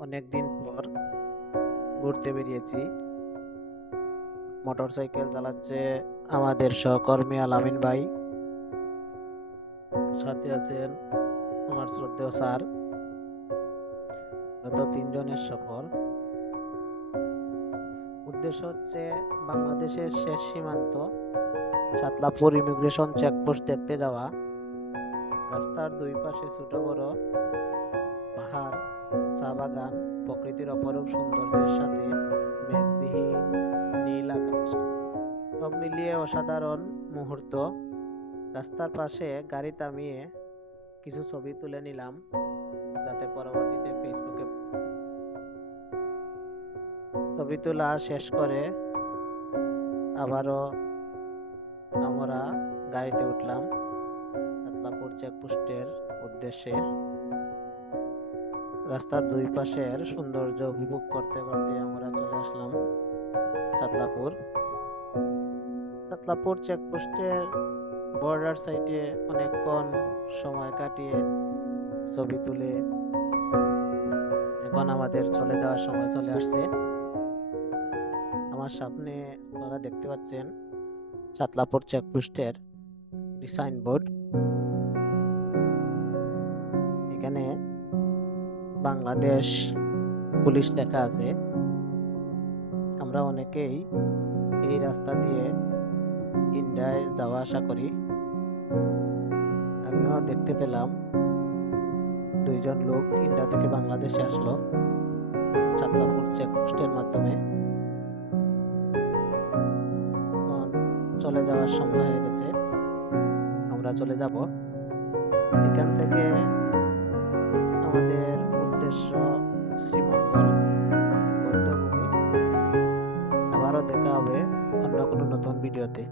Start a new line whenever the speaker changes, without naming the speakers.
অনেকদিন পর ঘুরতে বেরিয়েছি। মোটরসাইকেল চালাচ্ছে আমাদের সহকর্মী আলামিন ভাই। সাথে আছেন আমার শ্রদ্ধেয় স্যার। গত তিনজনের সফর। উদ্দেশ্য হচ্ছে বাংলাদেশের শেষ সীমান্ত, সাতলাপুর ইমিগ্রেশন চেকপোস্ট দেখতে যাওয়া। রাস্তার দুই পাশে ছোট বড় পাহাড়। চা বাগান প্রকৃতির অপরূপ সৌন্দর্যের সাথে মেঘবিহীন নীল আকাশ। সব মিলিয়ে অসাধারণ মুহূর্ত। রাস্তার পাশে গাড়ি থামিয়ে কিছু ছবি তুলে নিলাম, যাতে পরবর্তীতে ফেসবুকে ছবি তোলা শেষ করে আবারও আমরা গাড়িতে উঠলাম। চেকপোস্টের উদ্দেশ্যে। রাস্তার দুই পাশের সৌন্দর্য উপভোগ করতে করতে আমরা চলে আসলাম চাতলাপুর চাতলাপুর চেকপোস্টের বর্ডার সাইডে অনেকক্ষণ সময় কাটিয়ে ছবি তুলে এখন আমাদের চলে যাওয়ার সময় চলে আসছে। আমার সামনে আপনারা দেখতে পাচ্ছেন চাতলাপুর চেকপোস্টের সাইনবোর্ড এখানে বাংলাদেশ পুলিশ লেখা আছে। আমরা অনেকেই এই রাস্তা দিয়ে ইন্ডিয়ায় যাওয়া আসা করি। আমিও দেখতে পেলাম দুইজন লোক ইন্ডিয়া থেকে বাংলাদেশে আসলো চাতলাপুর চেকপোস্টের মাধ্যমে। চলে যাওয়ার সময় হয়ে গেছে। আমরা চলে যাব। এখান থেকে আমাদের উদ্দেশ্য শ্রীমঙ্গল বন্ধভূমি। আবারও দেখা হবে অন্য কোনো নতুন ভিডিওতে।